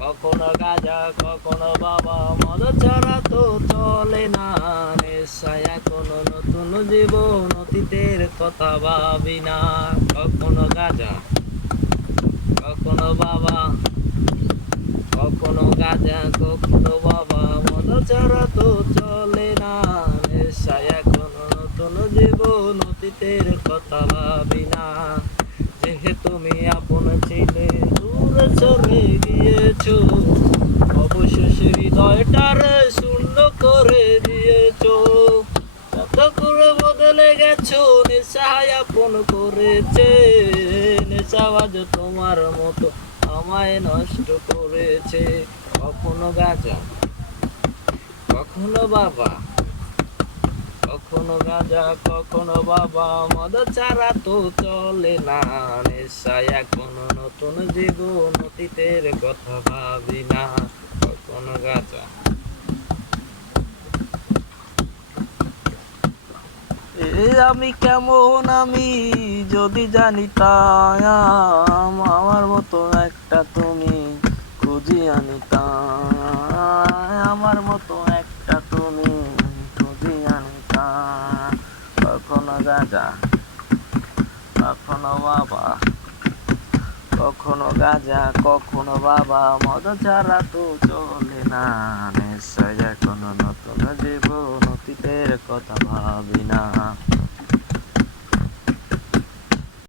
কখনো গাঁজা কখনো বাবা, মদ ছাড়া তো চলে না। নেশায় কোনো নতুন জীবন, অতীতের কথা ভাবি না। কখনো গাঁজা কখনো বাবা, কখনো গাঁজা কখনো বাবা, মদ ছাড়া তো চলে না। নেশায় কোনো নতুন জীবন, অতীতের কথা ভাবি না। যেহে তুমি আপন ছিলে, দূরে চলে গিয়েছো, অবশেষে হৃদয়টারে শূন্য করে দিয়েছো। কত করে বদলে গেছো, নেশায় আপন করেছে। নেশাবাজ তোমার মতো আমায় নষ্ট করেছে। কখনো গাঁজা কখনো বাবা, কখনো গাঁজা কখনো বাবা, মদ ছাড়া তো চলে না। নেশায় এখনো নতুন জীবন, অতীতের কথা ভাবি না। কখনো গাঁজা আমি কেমন, আমি যদি জানিতাম, আমার মতো একটা তুমি খুঁজি আনিতাম। আমার মতো একটা তুমি খুঁজি আনিতাম। কখনো গাঁজা কখনো বাবা, কখনো গাঁজা কখনো বাবা, মদ ছাড়া তো চলে না। নেশায় কোনো নতুন জীবন, অতীতের কথা ভাবি না।